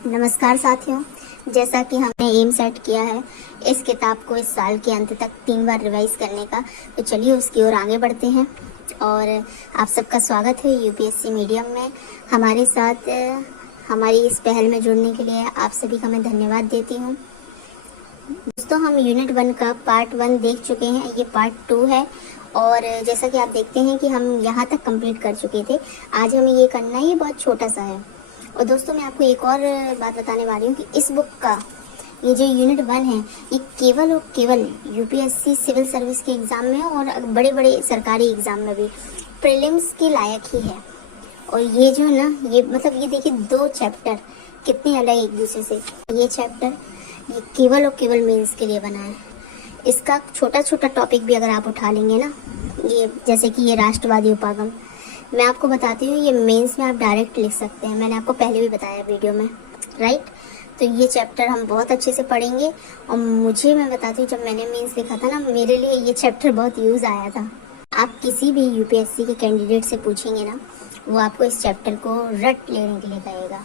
नमस्कार साथियों, जैसा कि हमने एम सेट किया है इस किताब को इस साल के अंत तक 3 बार रिवाइज करने का, तो चलिए उसकी ओर आगे बढ़ते हैं। और आप सबका स्वागत है यूपीएससी मीडियम में। हमारे साथ हमारी इस पहल में जुड़ने के लिए आप सभी का मैं धन्यवाद देती हूँ। दोस्तों, हम यूनिट 1 का पार्ट 1 देख चुके हैं, ये पार्ट 2 है। और जैसा कि आप देखते हैं कि हम यहाँ तक कंप्लीट कर चुके थे। आज हमें ये करना है, ये बहुत छोटा सा है। और दोस्तों, मैं आपको एक और बात बताने वाली हूँ कि इस बुक का ये जो यूनिट 1 है, ये केवल और केवल यूपीएससी सिविल सर्विस के एग्ज़ाम में और बड़े बड़े सरकारी एग्ज़ाम में भी प्रीलिम्स के लायक ही है। और ये जो है ना, ये मतलब ये देखिए 2 चैप्टर कितने अलग एक दूसरे से। ये चैप्टर ये केवल और केवल मेंस के लिए बना है। इसका छोटा छोटा टॉपिक भी अगर आप उठा लेंगे ना, ये जैसे कि ये राष्ट्रवादी उपागम, मैं आपको बताती हूँ ये मेंस में आप डायरेक्ट लिख सकते हैं। मैंने आपको पहले भी बताया वीडियो में, राइट। तो ये चैप्टर हम बहुत अच्छे से पढ़ेंगे। और मैं बताती हूँ, जब मैंने मेंस लिखा था ना, मेरे लिए ये चैप्टर बहुत यूज़ आया था। आप किसी भी यूपीएससी के कैंडिडेट से पूछेंगे ना, वो आपको इस चैप्टर को रट लेने के लिए कहेगा।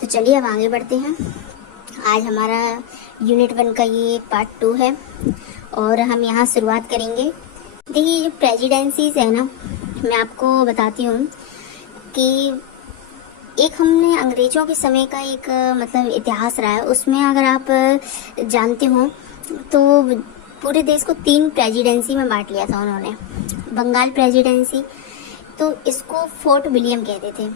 तो चलिए अब आगे बढ़ते हैं। आज हमारा यूनिट 1 का ये पार्ट 2 है और हम यहाँ शुरुआत करेंगे। देखिए, जो प्रेसिडेंसीज है ना, मैं आपको बताती हूँ कि एक हमने अंग्रेजों के समय का एक मतलब इतिहास रहा है। उसमें अगर आप जानते हो तो पूरे देश को 3 प्रेसिडेंसी में बांट लिया था उन्होंने। बंगाल प्रेसिडेंसी, तो इसको फोर्ट विलियम कहते थे।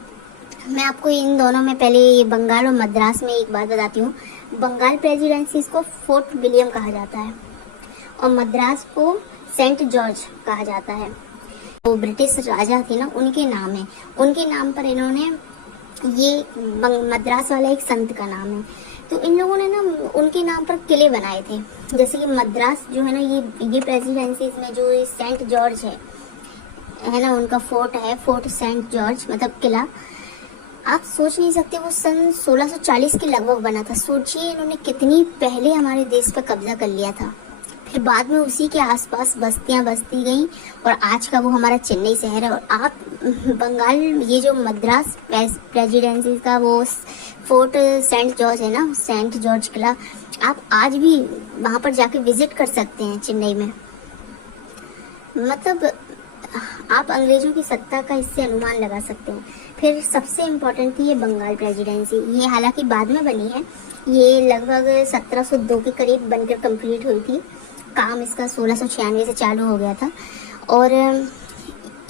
मैं आपको इन दोनों में पहले ये बंगाल और मद्रास में एक बात बताती हूँ। बंगाल प्रेसिडेंसी इसको फोर्ट विलियम कहा जाता है और मद्रास को सेंट जॉर्ज कहा जाता है। वो ब्रिटिश राजा थे ना, उनके नाम है। उनके नाम पर इन्होंने ये मद्रास वाला एक संत का नाम है, तो इन लोगों ने ना उनके नाम पर किले बनाए थे। जैसे कि मद्रास जो है ना, ये प्रेसिडेंसी, इसमें जो सेंट जॉर्ज है ना, उनका फोर्ट है, फोर्ट सेंट जॉर्ज मतलब किला। आप सोच नहीं सकते, वो सन 1640 के लगभग बना था। सोचिए इन्होंने कितनी पहले हमारे देश पर कब्जा कर लिया था। फिर बाद में उसी के आसपास बस्तियां बसती गई और आज का वो हमारा चेन्नई शहर है। और आप बंगाल, ये जो मद्रास प्रेसिडेंसी का वो फोर्ट सेंट जॉर्ज है ना, सेंट जॉर्ज किला, आप आज भी वहाँ पर जाके विजिट कर सकते हैं चेन्नई में। मतलब आप अंग्रेजों की सत्ता का इससे अनुमान लगा सकते हैं। फिर सबसे इम्पोर्टेंट थी ये बंगाल प्रेसिडेंसी। ये हालांकि बाद में बनी है, ये लगभग 1702 के करीब बनकर कंप्लीट हुई थी। काम इसका 1696 से चालू हो गया था। और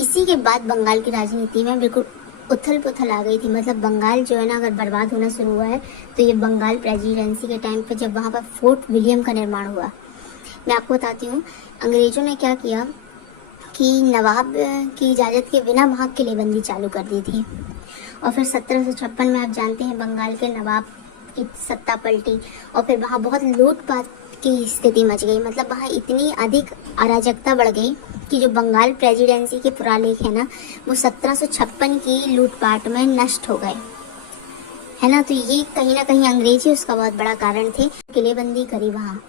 इसी के बाद बंगाल की राजनीति में बिल्कुल उथल पुथल आ गई थी। मतलब बंगाल जो है ना, अगर बर्बाद होना शुरू हुआ है तो ये बंगाल प्रेसिडेंसी के टाइम पे, जब वहाँ पर फोर्ट विलियम का निर्माण हुआ। मैं आपको बताती हूँ, अंग्रेजों ने क्या किया कि नवाब की इजाज़त के बिना वहाँ किलेबंदी चालू कर दी थी। और फिर 1756 में आप जानते हैं बंगाल के नवाब की सत्ता पलटी और फिर वहाँ बहुत लूटपाट की स्थिति मच गई। मतलब वहाँ इतनी अधिक अराजकता बढ़ गई कि जो बंगाल प्रेसिडेंसी के पुरालेख है ना, वो 1756 की लूटपाट में नष्ट हो गए, है ना। तो ये कहीं ना कहीं अंग्रेजी उसका बहुत बड़ा कारण थे। किलेबंदी करी वहाँ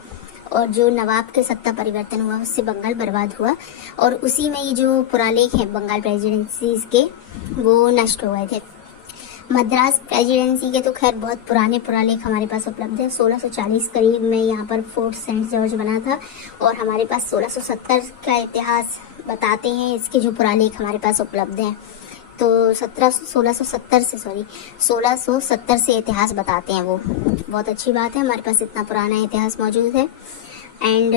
और जो नवाब के सत्ता परिवर्तन हुआ, उससे बंगाल बर्बाद हुआ। और उसी में ये जो पुरालेख हैं बंगाल प्रेसिडेंसी के, वो नष्ट हो गए थे। मद्रास प्रेसिडेंसी के तो खैर बहुत पुराने पुरालेख हमारे पास उपलब्ध है। 1640 करीब में यहाँ पर फोर्ट सेंट जॉर्ज बना था और हमारे पास 1670 का इतिहास बताते हैं इसके जो पुरालेख हमारे पास उपलब्ध हैं। तो 1670 से इतिहास बताते हैं वो। बहुत अच्छी बात है, हमारे पास इतना पुराना इतिहास मौजूद है। एंड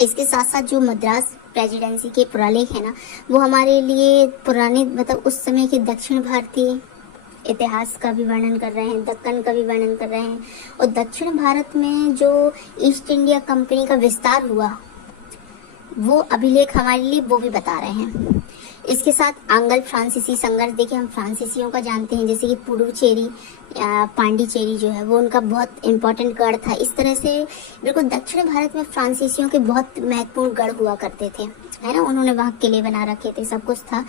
इसके साथ साथ जो मद्रास प्रेसिडेंसी के पुरालेख है ना, वो हमारे लिए पुराने मतलब उस समय के दक्षिण भारतीय इतिहास का भी वर्णन कर रहे हैं, दक्कन का भी वर्णन कर रहे हैं। और दक्षिण भारत में जो ईस्ट इंडिया कंपनी का विस्तार हुआ, वो अभिलेख हमारे लिए वो भी बता रहे हैं। इसके साथ आंग्ल फ्रांसीसी संघर्ष, देखिए हम फ्रांसीसियों का जानते हैं, जैसे कि पुडुचेरी या पांडिचेरी जो है वो उनका बहुत इम्पोर्टेंट गढ़ था। इस तरह से बिल्कुल दक्षिण भारत में फ्रांसीसियों के बहुत महत्वपूर्ण गढ़ हुआ करते थे, है ना। उन्होंने वहाँ किले बना रखे थे, सब कुछ था।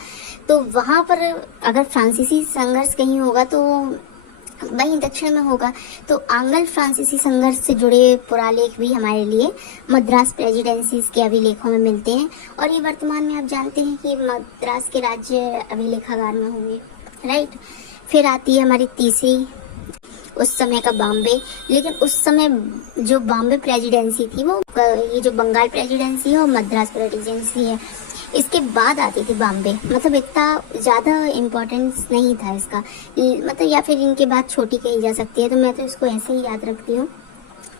तो वहाँ पर अगर फ्रांसीसी संघर्ष कहीं होगा तो वहीं दक्षिण में होगा। तो आंग्ल फ्रांसीसी संघर्ष से जुड़े पुरालेख भी हमारे लिए मद्रास प्रेसिडेंसी के अभिलेखों में मिलते हैं। और ये वर्तमान में आप जानते हैं कि मद्रास के राज्य अभिलेखागार में होंगे, राइट। फिर आती है हमारी तीसरी उस समय का बॉम्बे। लेकिन उस समय जो बॉम्बे प्रेसिडेंसी थी वो ये जो बंगाल प्रेसिडेंसी है और मद्रास प्रेसिडेंसी है, इसके बाद आती थी बॉम्बे। मतलब इतना ज़्यादा इम्पोर्टेंस नहीं था इसका, मतलब या फिर इनके बाद छोटी कही जा सकती है। तो मैं तो इसको ऐसे ही याद रखती हूँ।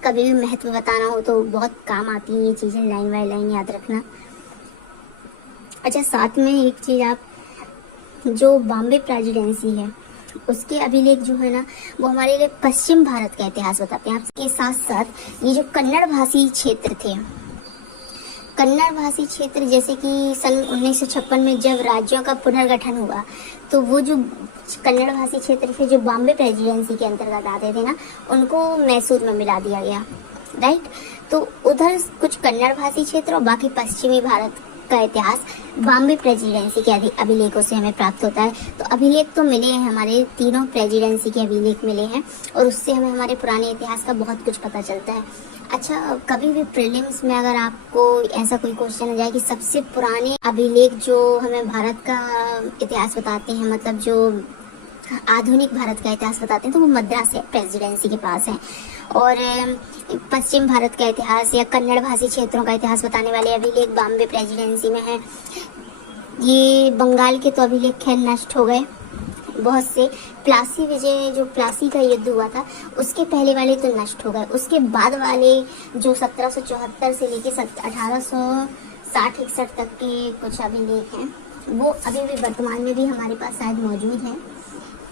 कभी भी महत्व बताना हो तो बहुत काम आती हैं ये चीज़ें, लाइन बाय लाइन याद रखना। अच्छा, साथ में एक चीज़, आप जो बॉम्बे प्रेसिडेंसी है उसके अभिलेख जो है ना, वो हमारे लिए पश्चिम भारत का इतिहास बताते हैं। आपके साथ साथ ये जो कन्नड़ भाषी क्षेत्र थे, कन्नड़ भाषी क्षेत्र, जैसे कि सन 1956 में जब राज्यों का पुनर्गठन हुआ तो वो जो कन्नड़ भाषी क्षेत्र थे जो बॉम्बे प्रेसिडेंसी के अंतर्गत आते थे ना, उनको मैसूर में मिला दिया गया, राइट। तो उधर कुछ कन्नड़ भाषी क्षेत्र और बाकी पश्चिमी भारत का इतिहास बॉम्बे प्रेसिडेंसी के अभिलेखों से हमें प्राप्त होता है। तो अभिलेख तो मिले हैं, हमारे तीनों प्रेसिडेंसी के अभिलेख मिले हैं और उससे हमें हमारे पुराने इतिहास का बहुत कुछ पता चलता है। अच्छा, कभी भी प्रीलिम्स में अगर आपको ऐसा कोई क्वेश्चन आ जाए कि सबसे पुराने अभिलेख जो हमें भारत का इतिहास बताते हैं, मतलब जो आधुनिक भारत का इतिहास बताते हैं, तो वो मद्रास प्रेसिडेंसी के पास है। और पश्चिम भारत का इतिहास या कन्नड़ भाषी क्षेत्रों का इतिहास बताने वाले अभिलेख बॉम्बे प्रेसिडेंसी में है। ये बंगाल के तो अभिलेख खैर नष्ट हो गए बहुत से। प्लासी विजय, जो प्लासी का युद्ध हुआ था, उसके पहले वाले तो नष्ट हो गए। उसके बाद वाले जो 1774 से लेके 1860-61 तक के कुछ अभिलेख हैं, वो अभी भी वर्तमान में भी हमारे पास शायद मौजूद हैं।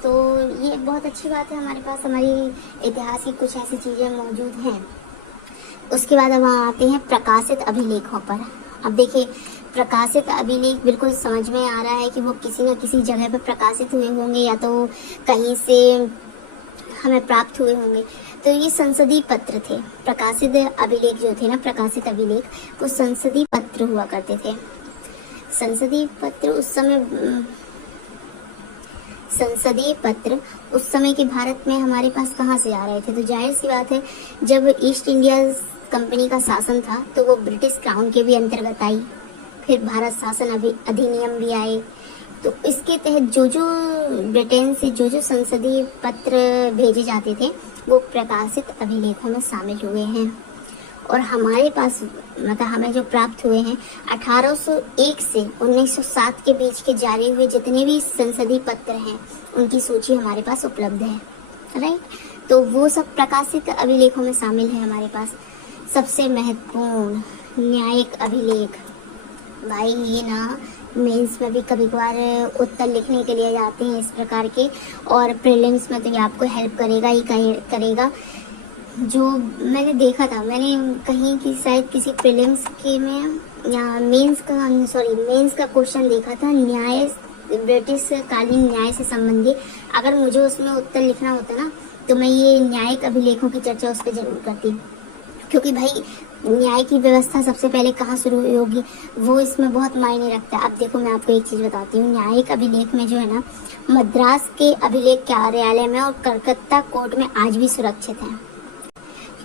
तो ये बहुत अच्छी बात है, हमारे पास हमारी इतिहास की कुछ ऐसी चीज़ें मौजूद हैं। उसके बाद अब आते हैं प्रकाशित अभिलेखों पर। अब देखिए, प्रकाशित अभिलेख बिल्कुल समझ में आ रहा है कि वो किसी न किसी जगह पर प्रकाशित हुए होंगे या तो कहीं से हमें प्राप्त हुए होंगे। तो ये संसदीय पत्र थे। प्रकाशित अभिलेख जो थे ना, प्रकाशित अभिलेख, वो संसदीय पत्र हुआ करते थे। संसदीय पत्र उस समय के भारत में हमारे पास कहाँ से आ रहे थे? तो जाहिर सी बात है, जब ईस्ट इंडिया कंपनी का शासन था तो वो ब्रिटिश क्राउन के भी अंतर्गत आई। फिर भारत शासन अधिनियम भी आए। तो इसके तहत जो ब्रिटेन से जो संसदीय पत्र भेजे जाते थे वो प्रकाशित अभिलेखों में शामिल हुए हैं। और हमारे पास मतलब हमें जो प्राप्त हुए हैं 1801 से 1907 के बीच के जारी हुए जितने भी संसदीय पत्र हैं उनकी सूची हमारे पास उपलब्ध है, राइट। तो वो सब प्रकाशित अभिलेखों में शामिल है हमारे पास। सबसे महत्वपूर्ण न्यायिक अभिलेख, भाई ये ना मेंस में भी कभी कभार उत्तर लिखने के लिए जाते हैं इस प्रकार के, और प्रीलिम्स में तो ये आपको हेल्प करेगा ही करेगा। जो मैंने देखा था, मैंने कहीं की शायद किसी प्रीलिम्स के में या मेंस का क्वेश्चन देखा था, न्याय, ब्रिटिश कालीन न्याय से संबंधित। अगर मुझे उसमें उत्तर लिखना होता ना तो मैं ये न्यायिक अभिलेखों की चर्चा उस पर जरूर करती, क्योंकि भाई न्याय की व्यवस्था सबसे पहले कहाँ शुरू हुई होगी वो इसमें बहुत मायने रखता है। अब देखो, मैं आपको एक चीज़ बताती हूँ। न्यायिक अभिलेख में जो है ना, मद्रास के अभिलेख कार्यालय में और कलकत्ता कोर्ट में आज भी सुरक्षित हैं,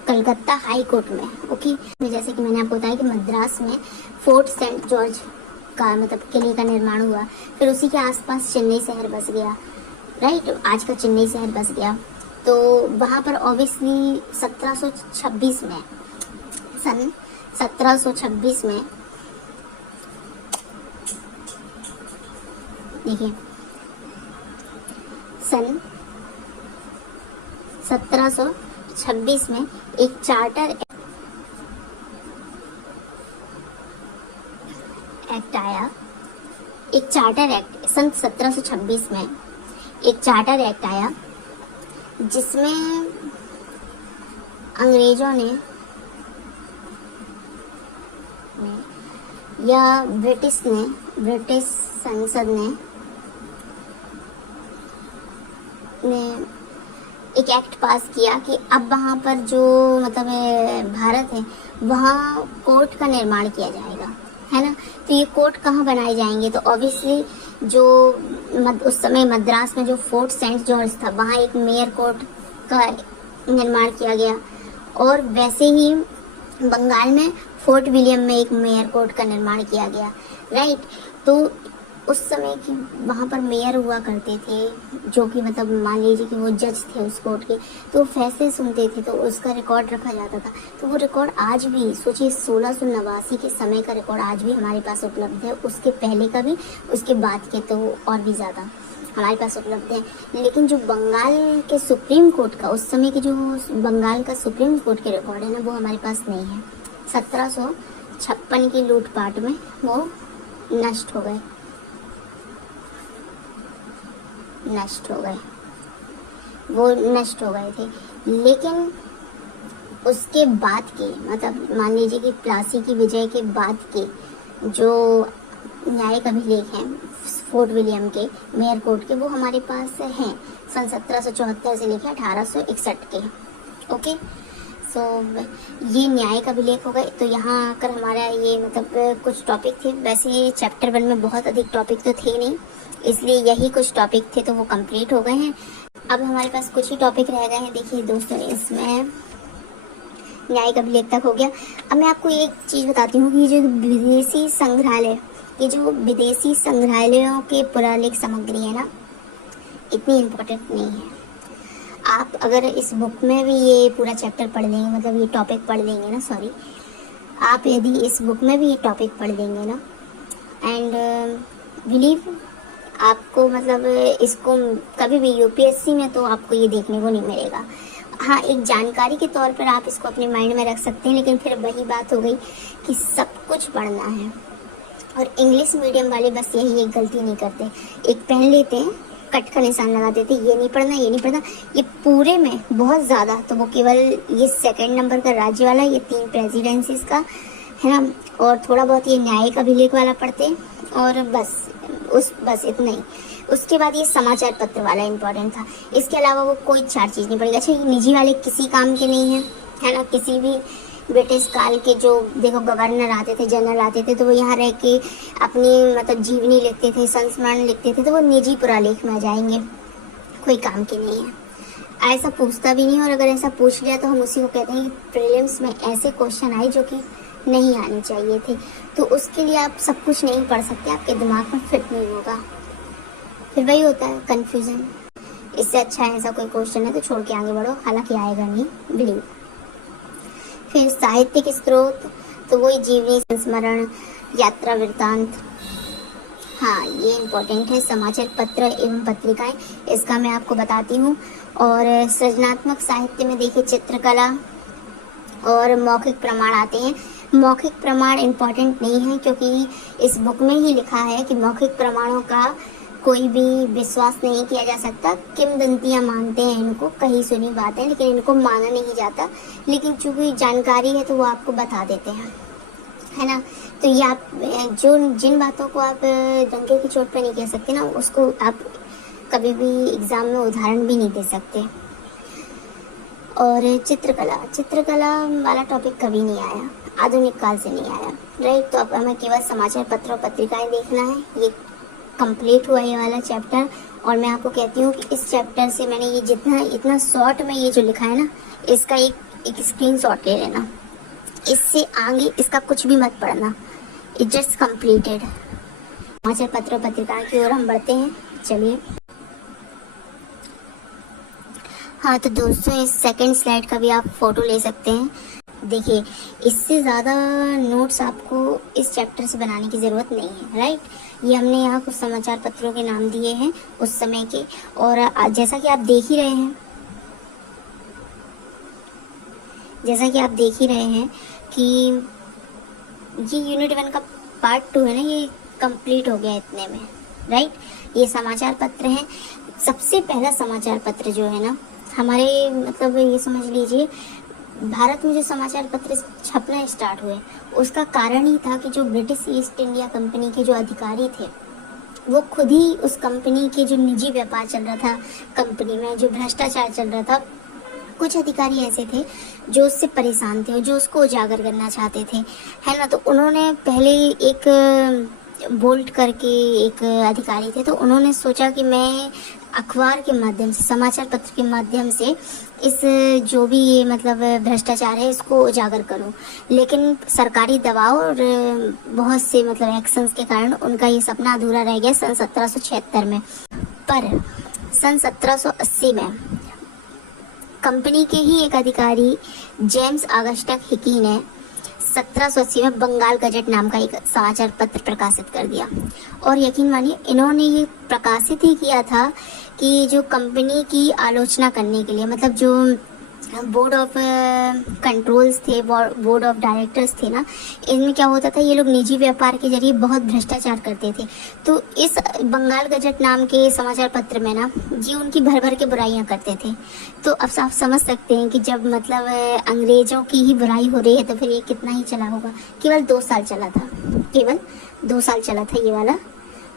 कलकत्ता हाई कोर्ट में, ओके। जैसे कि मैंने आपको बताया कि मद्रास में फोर्ट सेंट जॉर्ज का मतलब किले का निर्माण हुआ, फिर उसी के आसपास चेन्नई शहर बस गया, राइट। आज का चेन्नई शहर बस गया। तो वहाँ पर ऑब्वियसली 1726 में, सन 1726 में, देखिए सन 1726 में एक चार्टर एक्ट आया। एक चार्टर एक्ट सन 1726 में एक चार्टर एक्ट आया जिसमें अंग्रेजों ने या ब्रिटिश संसद ने एक एक्ट पास किया कि अब वहाँ पर जो मतलब भारत है वहाँ कोर्ट का निर्माण किया जाएगा, है ना। तो ये कोर्ट कहाँ बनाए जाएंगे? तो ऑब्वियसली जो उस समय मद्रास में जो फोर्ट सेंट जॉर्ज था वहाँ एक मेयर कोर्ट का निर्माण किया गया, और वैसे ही बंगाल में फोर्ट विलियम में एक मेयर कोर्ट का निर्माण किया गया, राइट। तो उस समय की वहाँ पर मेयर हुआ करते थे, जो कि मतलब मान लीजिए कि वो जज थे उस कोर्ट के, तो फैसले सुनते थे, तो उसका रिकॉर्ड रखा जाता था। तो वो रिकॉर्ड आज भी, सोचिए 1689 के समय का रिकॉर्ड आज भी हमारे पास उपलब्ध है, उसके पहले का भी, उसके बाद के तो और भी ज़्यादा हमारे पास उपलब्ध है। लेकिन जो बंगाल के सुप्रीम कोर्ट का, उस समय के जो बंगाल का सुप्रीम कोर्ट के रिकॉर्ड है ना, वो हमारे पास नहीं है। 1756 की लूटपाट में वो नष्ट हो गए, वो नष्ट हो गए थे। लेकिन उसके बाद के, मतलब मान लीजिए कि प्लासी की विजय के बाद के जो न्यायिक अभिलेख हैं फोर्ट विलियम के मेयर कोर्ट के, वो हमारे पास हैं सन 1774 से लेकर 1861 के। ओके, सो ये न्यायिक अभिलेख हो गए। तो यहाँ आकर हमारा ये मतलब कुछ टॉपिक थे। वैसे चैप्टर 1 में बहुत अधिक टॉपिक तो थे नहीं, इसलिए यही कुछ टॉपिक थे, तो वो कंप्लीट हो गए हैं। अब हमारे पास कुछ ही टॉपिक रह गए हैं। देखिए दोस्तों, इसमें न्यायिक अभिलेख तक हो गया। अब मैं आपको एक चीज़ बताती हूँ कि ये जो विदेशी संग्रहालय, ये जो विदेशी संग्रहालयों के पुरालेख सामग्री है ना, इतनी इम्पोर्टेंट नहीं है। आप अगर इस बुक में भी ये पूरा चैप्टर पढ़ लेंगे, मतलब ये टॉपिक पढ़ लेंगे ना, सॉरी, आप यदि इस बुक में भी ये टॉपिक पढ़ लेंगे ना, एंड बिलीव आपको मतलब इसको कभी भी यूपीएससी में तो आपको ये देखने को नहीं मिलेगा। हाँ, एक जानकारी के तौर पर आप इसको अपने माइंड में रख सकते हैं, लेकिन फिर वही बात हो गई कि सब कुछ पढ़ना है। और इंग्लिश मीडियम वाले बस यही एक गलती नहीं करते, एक पेन लेते हैं, कट का निशान लगा देते, ये नहीं पढ़ना, ये नहीं पढ़ना। ये पूरे में बहुत ज़्यादा तो वो केवल ये 2nd नंबर का राज्य वाला, ये 3 प्रेसिडेंसीज का है ना, और थोड़ा बहुत ये न्यायिक अभिलेख वाला पढ़ते, और बस इतना ही। उसके बाद ये समाचार पत्र वाला इम्पोर्टेंट था। इसके अलावा वो कोई 4 चीज़ नहीं पड़ेगा। अच्छा, ये निजी वाले किसी काम के नहीं है ना। किसी भी ब्रिटिश काल के जो देखो गवर्नर आते थे, जनरल आते थे, तो वो यहाँ रह के अपनी मतलब जीवनी लिखते थे, संस्मरण लिखते थे, तो वो निजी पुरालेख में आ जाएंगे, कोई काम के नहीं है। ऐसा पूछता भी नहीं, और अगर ऐसा पूछ लिया तो हम उसी को कहते हैं कि प्रीलिम्स में ऐसे क्वेश्चन आए जो कि नहीं आने चाहिए थे। तो उसके लिए आप सब कुछ नहीं पढ़ सकते, आपके दिमाग में फिट नहीं होगा, फिर वही होता है कन्फ्यूज़न। इससे अच्छा है ऐसा कोई क्वेश्चन है तो छोड़ के आगे बढ़ो, हालांकि आएगा नहीं, बिलीव। फिर साहित्यिक स्रोत, तो वही जीवनी, संस्मरण, यात्रा वृत्तांत, हाँ ये इम्पोर्टेंट है। समाचार पत्र एवं पत्रिकाएं, इसका मैं आपको बताती हूँ। और सृजनात्मक साहित्य में देखिए चित्रकला और मौखिक प्रमाण आते हैं। मौखिक प्रमाण इम्पोर्टेंट नहीं है, क्योंकि इस बुक में ही लिखा है कि मौखिक प्रमाणों का कोई भी विश्वास नहीं किया जा सकता। किंवदंतियां मानते हैं इनको, कहीं सुनी बात है, लेकिन इनको माना नहीं जाता। लेकिन चूंकि जानकारी है तो वो आपको बता देते हैं, है ना। तो ये आप जिन बातों को आप डंके की चोट पे नहीं कह सकते ना, उसको आप कभी भी एग्जाम में उदाहरण भी नहीं दे सकते। और चित्रकला वाला टॉपिक कभी नहीं आया, आधुनिक काल से नहीं आया, राइट। तो अब हमें केवल समाचार पत्र और पत्रिकाएं देखना है। ये कंप्लीट हुआ ये वाला चैप्टर। और मैं आपको कहती हूँ कि इस चैप्टर से मैंने ये इतना शॉर्ट में ये जो लिखा है ना, इसका एक स्क्रीनशॉट ले लेना। इससे आगे इसका कुछ भी मत पढ़ना, इट जस्ट कंप्लीटेड। समाचार पत्र पत्रिका की ओर हम बढ़ते हैं, चलिए। हाँ तो दोस्तों, इस सेकंड स्लाइड का भी आप फोटो ले सकते हैं। देखिए, इससे ज़्यादा नोट्स आपको इस चैप्टर से बनाने की ज़रूरत नहीं है, राइट। ये हमने यहाँ कुछ समाचार पत्रों के नाम दिए हैं उस समय के, और जैसा कि आप देख ही रहे हैं कि ये यूनिट 1 का पार्ट 2 है ना, ये कंप्लीट हो गया इतने में, राइट। ये समाचार पत्र हैं। सबसे पहला समाचार पत्र जो है ना हमारे, मतलब ये समझ लीजिए, भारत में जो समाचार पत्र छपना स्टार्ट हुए, उसका कारण ही था कि जो ब्रिटिश ईस्ट इंडिया कंपनी के जो अधिकारी थे, वो खुद ही उस कंपनी के जो निजी व्यापार चल रहा था, कंपनी में जो भ्रष्टाचार चल रहा था, कुछ अधिकारी ऐसे थे जो उससे परेशान थे और जो उसको उजागर करना चाहते थे, है ना। तो उन्होंने पहले एक बोल्ट करके एक अधिकारी थे, तो उन्होंने सोचा कि मैं अखबार के माध्यम से, समाचार पत्र के माध्यम से इस जो भी ये मतलब भ्रष्टाचार है इसको उजागर करूं। लेकिन सरकारी दबाव और बहुत से मतलब एक्शंस के कारण उनका ये सपना अधूरा रह गया सन 1776 में। पर सन 1780 में कंपनी के ही एक अधिकारी जेम्स ऑगस्टस हिकी ने 1780 में बंगाल गजट नाम का एक समाचार पत्र प्रकाशित कर दिया। और यकीन मानिए, इन्होंने ये प्रकाशित ही किया था कि जो कंपनी की आलोचना करने के लिए, मतलब जो बोर्ड ऑफ कंट्रोल्स थे, बोर्ड ऑफ डायरेक्टर्स थे ना, इनमें क्या होता था, ये लोग निजी व्यापार के जरिए बहुत भ्रष्टाचार करते थे। तो इस बंगाल गजट नाम के समाचार पत्र में ना ये उनकी भर भर के बुराइयां करते थे। तो अब आप समझ सकते हैं कि जब मतलब अंग्रेजों की ही बुराई हो रही है तो फिर ये कितना ही चला होगा। केवल 2 साल चला था, केवल 2 साल चला था ये वाला,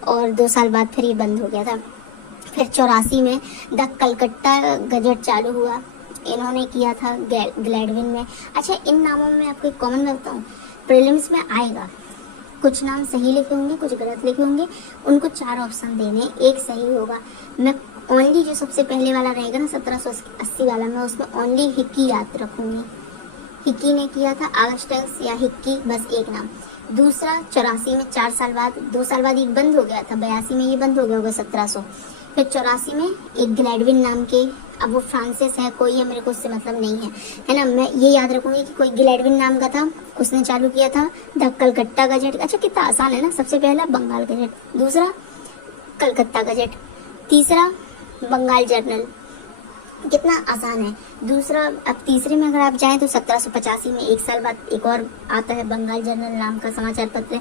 और 2 साल बाद फिर ये बंद हो गया था। फिर 84 में द कलकत्ता गजट चालू हुआ, इन्होंने किया था ग्लैडविन में। अच्छा, इन नामों में आपको एक कॉमन मैं बताऊँ, प्रीलिम्स में आएगा, कुछ नाम सही लिखे होंगे, कुछ गलत लिखे होंगे, उनको 4 ऑप्शन देने, एक सही होगा। मैं ओनली जो सबसे पहले वाला रहेगा ना 1780 वाला, मैं उसमें ओनली हिक्की याद रखूंगी। हिक्की ने किया था, ऑगस्टस या हिक्की, बस एक नाम। दूसरा 84 में 4 साल बाद, 2 साल बाद एक बंद हो गया था, 82 में ये बंद हो गया होगा 1700। फिर 84 में एक ग्लैडविन नाम के, अब वो फ्रांसिस है कोई है, मेरे को उससे मतलब नहीं है ना, मैं ये याद रखूंगी कि कोई ग्लैडविन नाम का था, उसने चालू किया था द कलकत्ता गजट। अच्छा, कितना आसान है ना, सबसे पहला बंगाल गजट, दूसरा कलकत्ता गजट, तीसरा बंगाल जर्नल, कितना आसान है। दूसरा, अब तीसरे में अगर आप जाएं तो 1785 में एक साल बाद एक और आता है बंगाल जर्नल नाम का समाचार पत्र,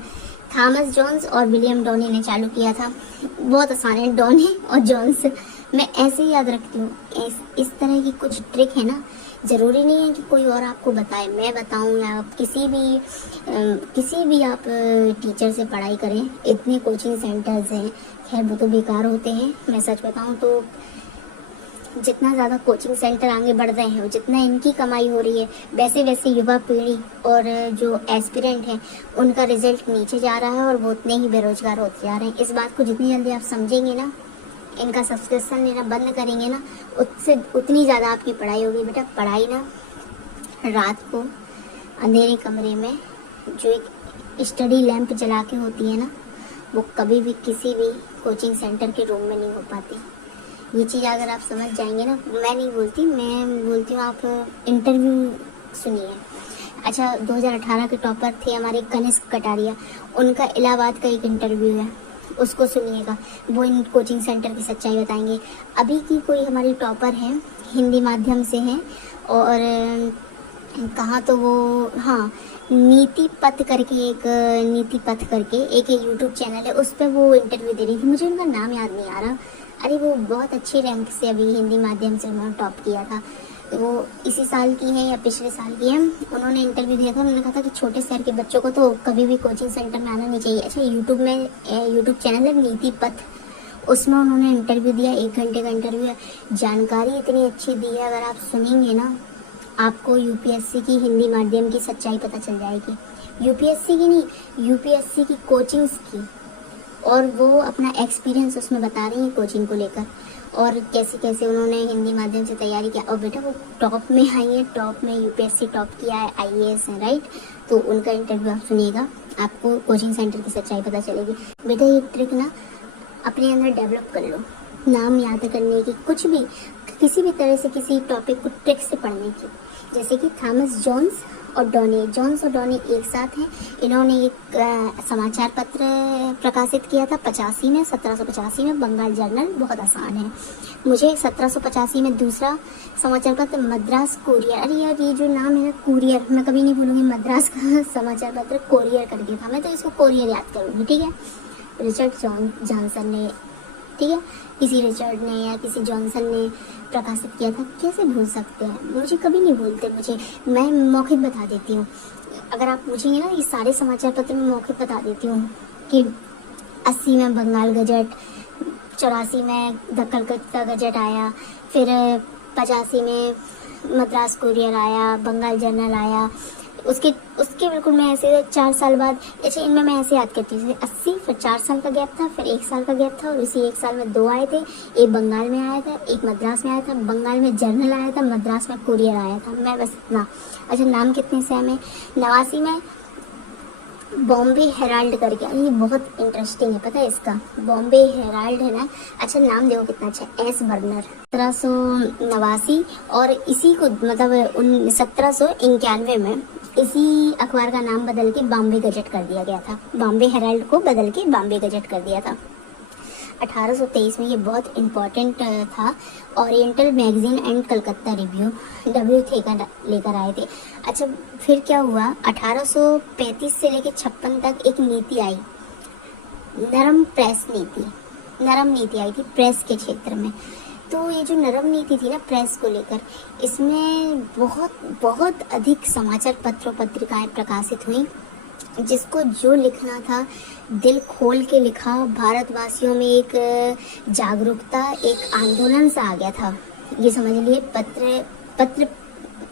थॉमस जोन्स और विलियम डॉनी ने चालू किया था। बहुत आसान है, डॉनी और जोन्स, मैं ऐसे ही याद रखती हूँ। इस तरह की कुछ ट्रिक है ना, ज़रूरी नहीं है कि कोई और आपको बताए, मैं बताऊँ या आप किसी भी आप टीचर से पढ़ाई करें। इतने कोचिंग सेंटर्स हैं, खैर वो तो बेकार होते हैं। मैं सच बताऊँ तो जितना ज़्यादा कोचिंग सेंटर आगे बढ़ रहे हैं, जितना इनकी कमाई हो रही है, वैसे वैसे युवा पीढ़ी और जो एस्पिरेंट हैं उनका रिजल्ट नीचे जा रहा है और वो उतने ही बेरोजगार होते जा रहे हैं। इस बात को जितनी जल्दी आप समझेंगे ना, इनका सब्सक्रिप्शन लेना बंद करेंगे ना, उससे उतनी ज़्यादा आपकी पढ़ाई होगी। बेटा, पढ़ाई ना रात को अंधेरे कमरे में जो एक स्टडी लैंप जला के होती है ना, वो कभी भी किसी भी कोचिंग सेंटर के रूम में नहीं हो पाती। ये चीज़ अगर आप समझ जाएंगे ना, मैं नहीं बोलती, मैं बोलती हूँ आप इंटरव्यू सुनिए। अच्छा, 2018 के टॉपर थे हमारे कनिष्क कटारिया, उनका इलाहाबाद का एक इंटरव्यू है, उसको सुनिएगा, वो इन कोचिंग सेंटर की सच्चाई बताएंगे। अभी की कोई हमारी टॉपर है, हिंदी माध्यम से हैं, और कहाँ तो वो, हाँ, नीति पथ करके एक यूट्यूब चैनल है, उस पर वो इंटरव्यू दे रही थी, मुझे उनका नाम याद नहीं आ रहा। अरे वो बहुत अच्छे रैंक से अभी हिंदी माध्यम से उन्होंने टॉप किया था, वो इसी साल की है या पिछले साल की है। उन्होंने इंटरव्यू दिया था, उन्होंने कहा था कि छोटे शहर के बच्चों को तो कभी भी कोचिंग सेंटर में आना नहीं चाहिए। अच्छा, यूट्यूब चैनल है नीति पथ, उसमें उन्होंने इंटरव्यू दिया, 1 घंटे का इंटरव्यू है। जानकारी इतनी अच्छी दी है, अगर आप सुनेंगे ना, आपको यूपीएससी की हिंदी माध्यम की सच्चाई पता चल जाएगी। यूपीएससी की नहीं, यूपीएससी की कोचिंग्स की, और वो अपना एक्सपीरियंस उसमें बता रही हैं कोचिंग को लेकर, और कैसे कैसे उन्होंने हिंदी माध्यम से तैयारी किया। और बेटा, वो टॉप में आई है, टॉप में यूपीएससी टॉप किया है, IAS है, राइट। तो उनका इंटरव्यू आप सुनिएगा, आपको कोचिंग सेंटर की सच्चाई पता चलेगी। बेटा, ये ट्रिक ना अपने अंदर डेवलप कर लो, नाम याद करने की, कुछ भी किसी भी तरह से किसी टॉपिक को ट्रिक से पढ़ने की। जैसे कि थॉमस जोन्स और डॉनी एक साथ हैं, इन्होंने एक समाचार पत्र प्रकाशित किया था 1785 में, बंगाल जर्नल, बहुत आसान है। मुझे 1785 में दूसरा समाचार पत्र मद्रास कुरियर, अरे यार ये जो नाम है ना कुरियर, मैं कभी नहीं भूलूंगी, मद्रास का समाचार पत्र कुरियर करके था, मैं तो इसको कुरियर याद करूँगी, ठीक है। रिचर्ड जॉनसन ने, ठीक है, किसी रिचर्ड ने या किसी जॉनसन ने प्रकाशित किया था, कैसे भूल सकते हैं, मुझे कभी नहीं भूलते, मैं मौखिक बता देती हूँ। अगर आप पूछेंगे ना, ये सारे समाचार पत्र में मौखिक बता देती हूँ कि 80 में बंगाल गजट, 84 में द कलकत्ता गजट आया, फिर 85 में मद्रास कुरियर आया, बंगाल जर्नल आया, उसके उसके बिल्कुल मैं ऐसे 4 साल बाद, अच्छा इनमें मैं ऐसे याद करती हूँ, 80, फिर 4 साल का गैप था, फिर 1 साल का गैप था, और इसी 1 साल में 2 आए थे। एक बंगाल में आया था, एक मद्रास में आया था। बंगाल में जर्नल आया था, मद्रास में कुरियर आया था। मैं बस इतना। अच्छा नाम कितने सेम है? 89 में बॉम्बे हेराल्ड करके, ये बहुत इंटरेस्टिंग है, पता है इसका? बॉम्बे हेराल्ड है ना। अच्छा नाम देखो कितना अच्छा है, एस बर्नर। 1789, और इसी को मतलब 1791 में इसी अखबार का नाम बदल के बॉम्बे गजट कर दिया गया था। बॉम्बे हेराल्ड को बदल के बॉम्बे गजट कर दिया था 1823 में। ये बहुत इम्पोर्टेंट था। Oriental magazine and Calcutta review WT का लेकर आए थे। अच्छा फिर क्या हुआ, 1835 से लेकर 56 तक एक नीति आई, नरम प्रेस नीति। नरम नीति आई थी प्रेस के क्षेत्र में। तो ये जो नरम नीति थी ना प्रेस को लेकर, इसमें बहुत बहुत अधिक समाचार पत्र पत्रिकाएं प्रकाशित हुई, जिसको जो लिखना था दिल खोल के लिखा। भारतवासियों में एक जागरूकता, एक आंदोलन सा आ गया था। ये समझ लिए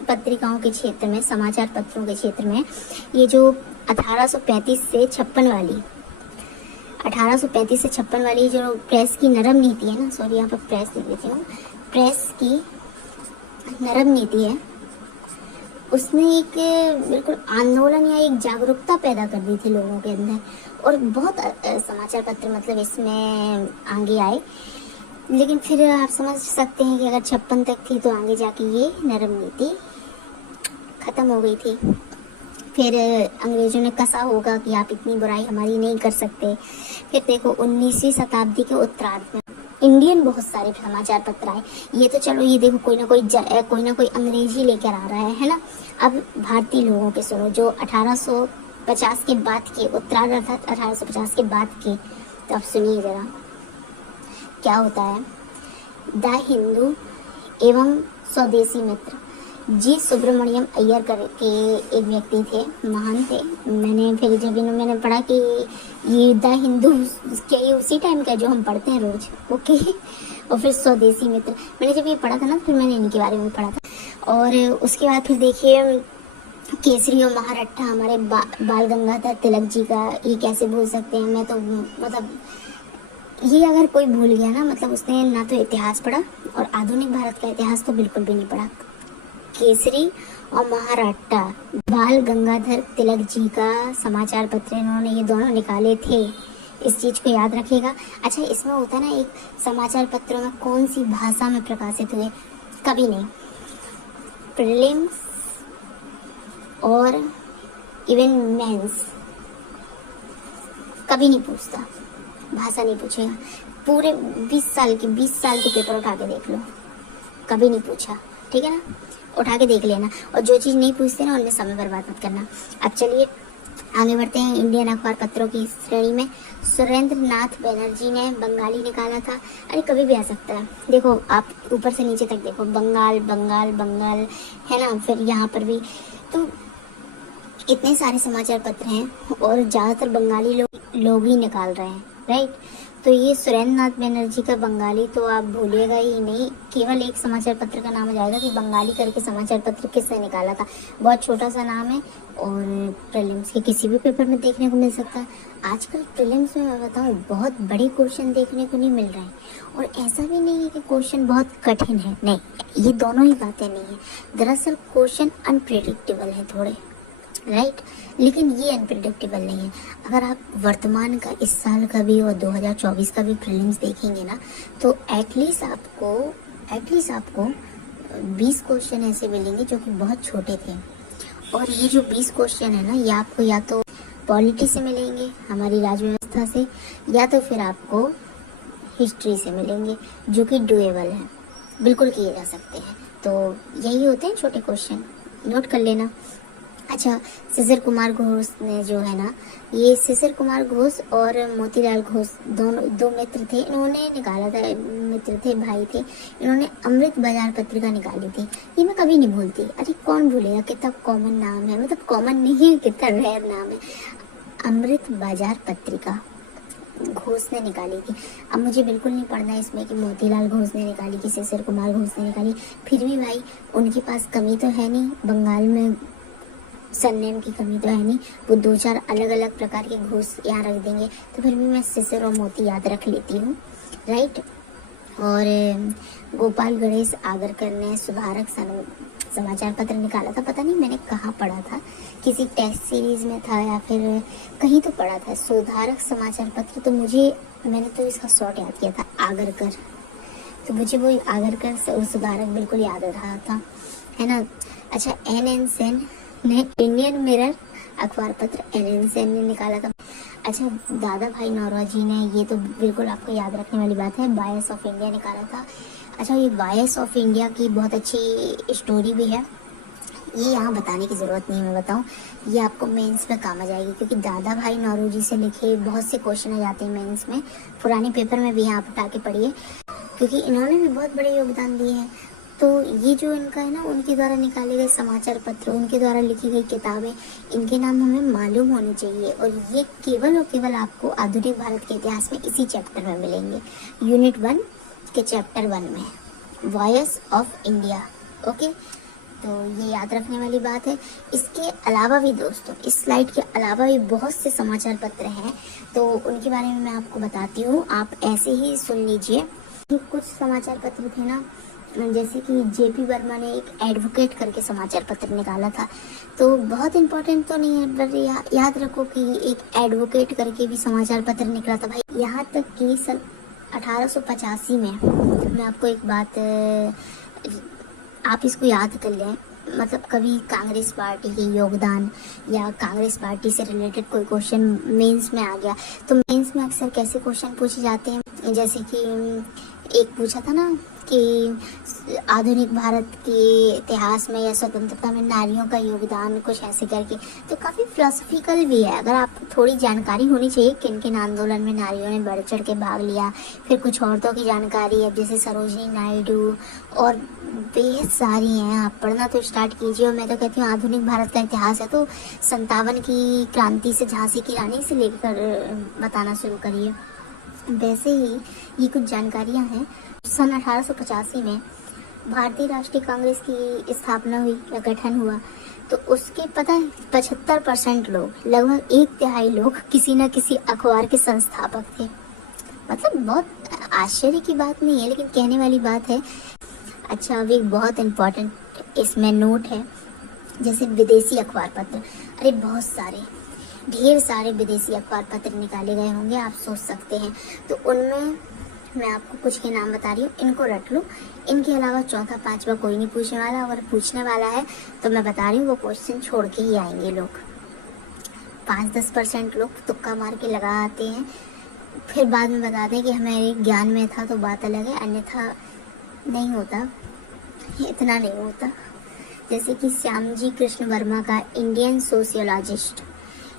पत्रिकाओं के क्षेत्र में, समाचार पत्रों के क्षेत्र में, ये जो 1835 से 56 वाली 1835 से 56 वाली जो प्रेस की नरम नीति है ना, सॉरी यहाँ पर प्रेस लिख देती हूँ, प्रेस की नरम नीति है, उसने एक बिल्कुल आंदोलन या एक जागरूकता पैदा कर दी थी लोगों के अंदर, और बहुत समाचार पत्र मतलब इसमें आगे आए। लेकिन फिर आप समझ सकते हैं कि अगर 56 तक थी तो आगे जाके ये नरम नीति खत्म हो गई थी। फिर अंग्रेजों ने कसा होगा कि आप इतनी बुराई हमारी नहीं कर सकते। फिर देखो 19वीं शताब्दी के उत्तरार्ध में इंडियन बहुत सारे समाचार पत्र आए। ये तो चलो, ये देखो कोई ना कोई अंग्रेजी लेकर आ रहा है ना। अब भारतीय लोगों के सुनो, जो 1850 के बाद के उत्तरार्ध अर्थात 1850 के बाद के, तो अब सुनिए जरा क्या होता है। द हिंदू एवं स्वदेशी मित्र, जी सुब्रमण्यम अय्यर करके एक व्यक्ति थे, महान थे। मैंने फिर जब मैंने पढ़ा कि ये द हिंदू क्या ये उसी टाइम का जो हम पढ़ते हैं रोज, ओके। और फिर स्वदेशी मित्र, मैंने जब ये पढ़ा था ना, फिर मैंने इनके बारे में पढ़ा था। और उसके बाद फिर देखिए केसरी और महारट्टा हमारे बाल गंगाधर तिलक जी का, ये कैसे भूल सकते हैं। मैं तो मतलब ये अगर कोई भूल गया ना, मतलब उसने ना तो इतिहास पढ़ा और आधुनिक भारत का इतिहास तो बिल्कुल भी नहीं पढ़ा। केसरी और महाराष्ट्र बाल गंगाधर तिलक जी का समाचार पत्र इन्होंने ये दोनों निकाले थे, इस चीज को याद रखिएगा। अच्छा इसमें होता ना, एक समाचार पत्रों में कौन सी भाषा में प्रकाशित हुए, कभी नहीं। प्रीलिम्स और इवन मेंस कभी नहीं पूछता, भाषा नहीं पूछेगा। पूरे 20 साल के पेपर उठा के देख लो, कभी नहीं पूछा, ठीक है ना, उठा के देख लेना। और जो चीज़ नहीं पूछते ना उनमें समय बर्बाद मत करना। अब चलिए आगे बढ़ते हैं इंडियन अखबार पत्रों की श्रेणी में। सुरेंद्र नाथ बनर्जी ने बंगाली निकाला था। अरे कभी भी आ सकता है, देखो आप ऊपर से नीचे तक देखो, बंगाल बंगाल बंगाल है ना। फिर यहाँ पर भी तो इतने सारे समाचार पत्र हैं और ज़्यादातर बंगाली लोग ही निकाल रहे हैं, राइट। तो ये सुरेंद्र नाथ बनर्जी का बंगाली तो आप भूलिएगा ही नहीं। केवल एक समाचार पत्र का नाम आ जाएगा कि बंगाली करके समाचार पत्र किसने निकाला था। बहुत छोटा सा नाम है और प्रीलिम्स के किसी भी पेपर में देखने को मिल सकता है। आजकल प्रीलिम्स में मैं बताऊँ बहुत बड़े क्वेश्चन देखने को नहीं मिल रहे हैं, और ऐसा भी नहीं है कि क्वेश्चन बहुत कठिन है, नहीं, ये दोनों ही बातें नहीं है। दरअसल क्वेश्चन अनप्रेडिक्टेबल है थोड़े, राइट, लेकिन ये अनप्रिडिक्टेबल नहीं है। अगर आप वर्तमान का, इस साल का भी और 2024 का भी प्रीलिम्स देखेंगे ना, तो एटलीस्ट आपको 20 क्वेश्चन ऐसे मिलेंगे जो कि बहुत छोटे थे। और ये जो 20 क्वेश्चन है ना, ये आपको या तो पॉलिटी से मिलेंगे, हमारी राज्य व्यवस्था से, या तो फिर आपको हिस्ट्री से मिलेंगे, जो कि डुएबल है, बिल्कुल किए जा सकते हैं। तो यही होते हैं छोटे क्वेश्चन, नोट कर लेना। अच्छा शिशिर कुमार घोष ने जो है ना, ये शिशिर कुमार घोष और मोतीलाल घोष दो मित्र थे, इन्होंने निकाला था, मित्र थे, भाई थे, इन्होंने अमृत बाजार पत्रिका निकाली थी। ये मैं कभी नहीं भूलती। अरे कौन भूलेगा, कितना कॉमन नाम है, मतलब कॉमन नहीं है, कितना रेयर नाम है। अमृत बाजार पत्रिका घोष ने निकाली थी। अब मुझे बिल्कुल नहीं पढ़ना है इसमें कि मोतीलाल घोष ने निकाली कि शिशिर कुमार घोष ने निकाली, फिर भी भाई उनके पास कमी तो है नहीं, बंगाल में सरनेम की कमी तो है नहीं, वो 2-4 अलग अलग प्रकार के घूस यहाँ रख देंगे, तो फिर भी मैं सिसर और मोती याद रख लेती हूँ, राइट। और गोपाल गणेश आगरकर ने सुधारक समाचार पत्र निकाला था, पता नहीं मैंने कहाँ पढ़ा था, किसी टेस्ट सीरीज में था या फिर कहीं तो पढ़ा था, सुधारक समाचार पत्र। तो मैंने तो इसका शॉर्ट याद किया था आगरकर, तो मुझे वो आगरकर और सुधारक बिल्कुल याद रहा था, है ना। अच्छा, NN सेन ने इंडियन मिरर अखबार पत्र NN सेन ने निकाला था। अच्छा, दादा भाई नौरोजी ने, ये तो बिल्कुल आपको याद रखने वाली बात है, वॉइस ऑफ इंडिया निकाला था। अच्छा, ये वॉइस ऑफ इंडिया की बहुत अच्छी स्टोरी भी है, ये यहाँ बताने की ज़रूरत नहीं है, मैं बताऊँ, ये आपको मेंस में काम आ जाएगी, क्योंकि दादा भाई नौरोजी से लिखे बहुत से क्वेश्चन आ जाते हैं मेंस में, पुराने पेपर में भी यहाँ आप उठा के पढ़िए, क्योंकि इन्होंने भी बहुत बड़े योगदान दिए हैं। तो ये जो इनका है ना, उनके द्वारा निकाले गए समाचार पत्र, उनके द्वारा लिखी गई किताबें, इनके नाम हमें मालूम होने चाहिए, और ये केवल और केवल आपको आधुनिक भारत के इतिहास में इसी चैप्टर में मिलेंगे, यूनिट 1 के चैप्टर 1 में, वॉइस ऑफ इंडिया। ओके, तो ये याद रखने वाली बात है। इसके अलावा भी दोस्तों, इस स्लाइड के अलावा भी बहुत से समाचार पत्र हैं, तो उनके बारे में मैं आपको बताती हूँ, आप ऐसे ही सुन लीजिए। कुछ समाचार पत्र थे ना, जैसे कि JP वर्मा ने एक एडवोकेट करके समाचार पत्र निकाला था, तो बहुत इम्पोर्टेंट तो नहीं है, पर याद रखो कि एक एडवोकेट करके भी समाचार पत्र निकला था भाई। यहाँ तक कि सन 1885 में, मैं आपको एक बात, आप इसको याद कर लें, मतलब कभी कांग्रेस पार्टी के योगदान या कांग्रेस पार्टी से रिलेटेड कोई क्वेश्चन मेंस में आ गया, तो मेंस में अक्सर कैसे क्वेश्चन पूछे जाते हैं, जैसे कि एक पूछा था ना कि आधुनिक भारत के इतिहास में या स्वतंत्रता में नारियों का योगदान, कुछ ऐसे करके, तो काफ़ी फिलोसफिकल भी है। अगर आपको थोड़ी जानकारी होनी चाहिए किन किन आंदोलन में नारियों ने बढ़ चढ़ के भाग लिया, फिर कुछ औरतों की जानकारी है जैसे सरोजिनी नायडू, और बेहद सारी हैं, आप पढ़ना तो स्टार्ट कीजिए। और मैं तो कहती हूँ आधुनिक भारत का इतिहास है तो 57 की क्रांति से झांसी की रानी से लेकर बताना शुरू करिए। वैसे ही ये कुछ जानकारियाँ हैं। सन 1885 में भारतीय राष्ट्रीय कांग्रेस की स्थापना हुई या गठन हुआ, तो उसके पता है 75% लोग, लगभग 1/3 लोग किसी न किसी अखबार के संस्थापक थे। मतलब बहुत आश्चर्य की बात नहीं है, लेकिन कहने वाली बात है। अच्छा, अब एक बहुत इम्पोर्टेंट इसमें नोट है, जैसे विदेशी अखबार पत्र, अरे बहुत सारे, ढेर सारे विदेशी अखबार पत्र निकाले गए होंगे, आप सोच सकते हैं। तो उनमें मैं आपको कुछ के नाम बता रही हूँ, इनको रट लो। इनके अलावा चौथा पांचवा कोई नहीं पूछने वाला, अगर पूछने वाला है तो मैं बता रही हूँ वो क्वेश्चन छोड़ के ही आएंगे लोग। 5-10% लोग तुक्का मार के लगा आते हैं, फिर बाद में बताते हैं कि हमारे ज्ञान में था, तो बात अलग है, अन्यथा नहीं होता, इतना नहीं होता। जैसे कि श्यामजी कृष्ण वर्मा का इंडियन सोशियोलॉजिस्ट,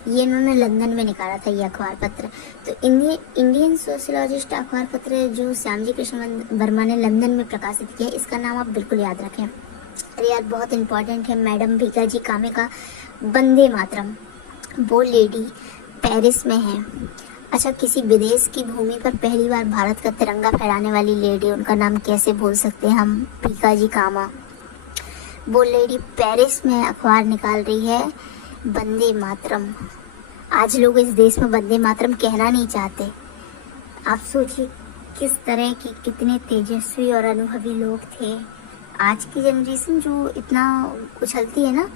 ये इन्होंने लंदन में निकाला था ये अखबार पत्र। तो इंडियन सोशियोलॉजिस्ट अखबार पत्र जो श्यामजी कृष्ण वर्मा ने लंदन में प्रकाशित किया, इसका नाम आप बिल्कुल याद रखें। अरे यार बहुत इंपॉर्टेंट है, मैडम भीकाजी कामे का वंदे मातरम, वो लेडी पेरिस में है। अच्छा, किसी विदेश की भूमि पर पहली बार भारत का तिरंगा फहराने वाली लेडी, उनका नाम कैसे भूल सकते हैं हम, भीकाजी कामा। वो लेडी पेरिस में अखबार निकाल रही है वंदे मातरम। आज लोग इस देश में वंदे मातरम कहना नहीं चाहते। आप सोचिए किस तरह की, कितने तेजस्वी और अनुभवी लोग थे। आज की जनरेशन जो इतना उछलती है ना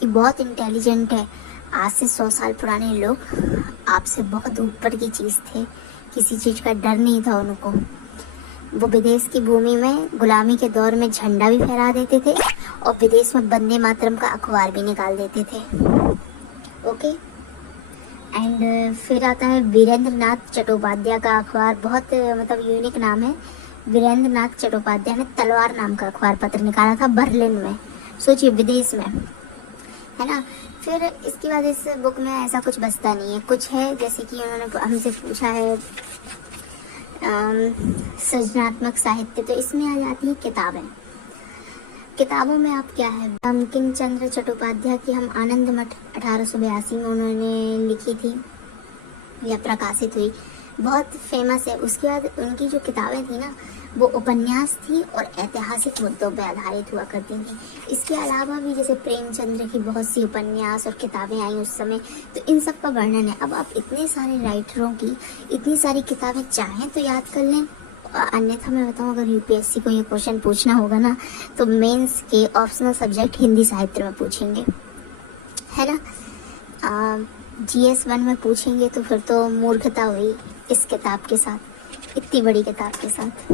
कि बहुत इंटेलिजेंट है, आज से 100 साल पुराने लोग आपसे बहुत ऊपर की चीज़ थे, किसी चीज़ का डर नहीं था उनको। वो विदेश की भूमि में गुलामी के दौर में झंडा भी फहरा देते थे और विदेश में वंदे मातरम का अखबार भी निकाल देते थे। ओके, एंड फिर आता है वीरेंद्र नाथ चट्टोपाध्याय का अखबार, बहुत मतलब यूनिक नाम है। वीरेंद्र नाथ चट्टोपाध्याय ने तलवार नाम का अखबार पत्र निकाला था बर्लिन में, सोचिए विदेश में, है ना। फिर इसके बाद इस बुक में ऐसा कुछ बचता नहीं है, कुछ है जैसे कि उन्होंने हमसे पूछा है सृजनात्मक साहित्य, तो इसमें आ जाती है किताबें। किताबों में आप क्या है, बंकिम चंद्र चट्टोपाध्याय की हम आनंद मठ 1882 में उन्होंने लिखी थी या प्रकाशित हुई, बहुत फेमस है। उसके बाद उनकी जो किताबें थी ना, वो उपन्यास थी और ऐतिहासिक मुद्दों पर आधारित हुआ करती थी। इसके अलावा भी जैसे प्रेमचंद्र की बहुत सी उपन्यास और किताबें आई उस समय, तो इन सब का वर्णन है। अब आप इतने सारे राइटरों की इतनी सारी किताबें चाहें तो याद कर लें, अन्यथा मैं बताऊं, अगर यूपीएससी को ये क्वेश्चन पूछना होगा ना तो मेंस के ऑप्शनल सब्जेक्ट हिंदी साहित्य में पूछेंगे, है ना। GS1 में पूछेंगे तो फिर तो मूर्खता हुई इस किताब के साथ, इतनी बड़ी किताब के साथ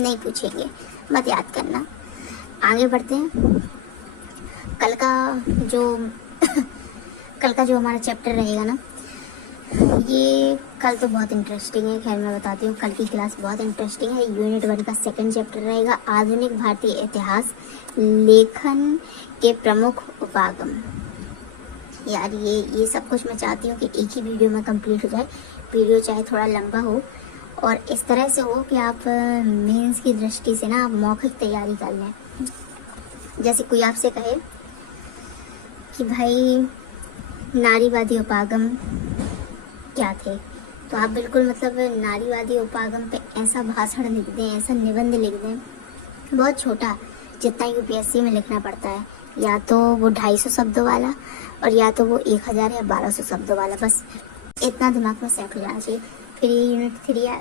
नहीं पूछेंगे, मत याद करना। आगे बढ़ते हैं। कल का जो हमारा चैप्टर रहेगा ना, ये कल तो बहुत इंटरेस्टिंग है। खैर मैं बताती हूँ, कल की क्लास बहुत इंटरेस्टिंग है। यूनिट 1 का सेकंड चैप्टर रहेगा, आधुनिक भारतीय इतिहास, लेखन के प्रमुख उपागम। यार ये सब कुछ मैं चाहती हूँ कि एक ही वीडियो में कंप्लीट हो जाए। वीडियो चाहे थोड़ा लंबा हो और इस तरह से हो कि आप मेंस की दृष्टि से ना आप मौखिक तैयारी कर लें। जैसे कोई आपसे कहे कि भाई नारीवादी उपागम क्या थे, तो आप बिल्कुल मतलब नारीवादी उपागम पे ऐसा भाषण लिख दें, ऐसा निबंध लिख दें, बहुत छोटा, जितना यूपीएससी में लिखना पड़ता है, या तो वो 250 शब्दों वाला और या तो वो 1000 या 1200 शब्दों वाला, बस इतना दिमाग में सेट हो जाना चाहिए। फिर ये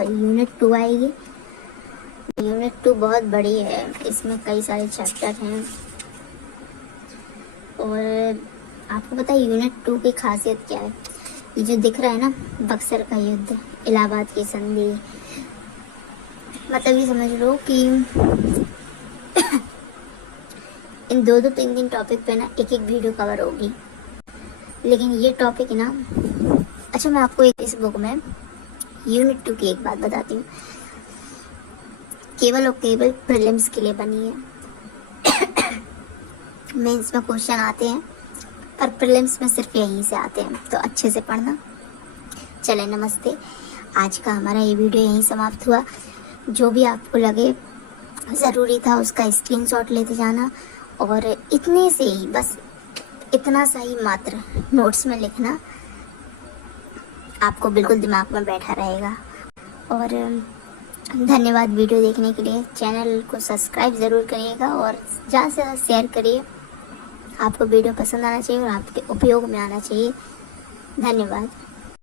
यूनिट 2 आएगी। यूनिट 2 बहुत बड़ी है, इसमें कई सारे चैप्टर हैं और आपको पता है यूनिट 2 की खासियत क्या है। ये जो दिख रहा है ना, बक्सर का युद्ध, इलाहाबाद की संधि, मतलब ये समझ लो कि इन 2-2, 3-3 टॉपिक पे ना एक वीडियो कवर होगी। लेकिन ये टॉपिक ना, अच्छा मैं आपको इस बुक में यूनिट 2 की एक बात बताती हूँ, केवल और केवल प्रीलिम्स के लिए बनी है। मेंस में क्वेश्चन आते हैं पर प्रीलिम्स में सिर्फ यहीं से आते हैं, तो अच्छे से पढ़ना। चले नमस्ते, आज का हमारा ये वीडियो यहीं समाप्त हुआ। जो भी आपको लगे ज़रूरी था उसका स्क्रीनशॉट लेते जाना और इतने से ही, बस इतना सा ही मात्र नोट्स में लिखना, आपको बिल्कुल दिमाग में बैठा रहेगा। और धन्यवाद वीडियो देखने के लिए। चैनल को सब्सक्राइब ज़रूर करिएगा और ज़्यादा से ज़्यादा शेयर करिए। आपको वीडियो पसंद आना चाहिए और आपके उपयोग में आना चाहिए। धन्यवाद।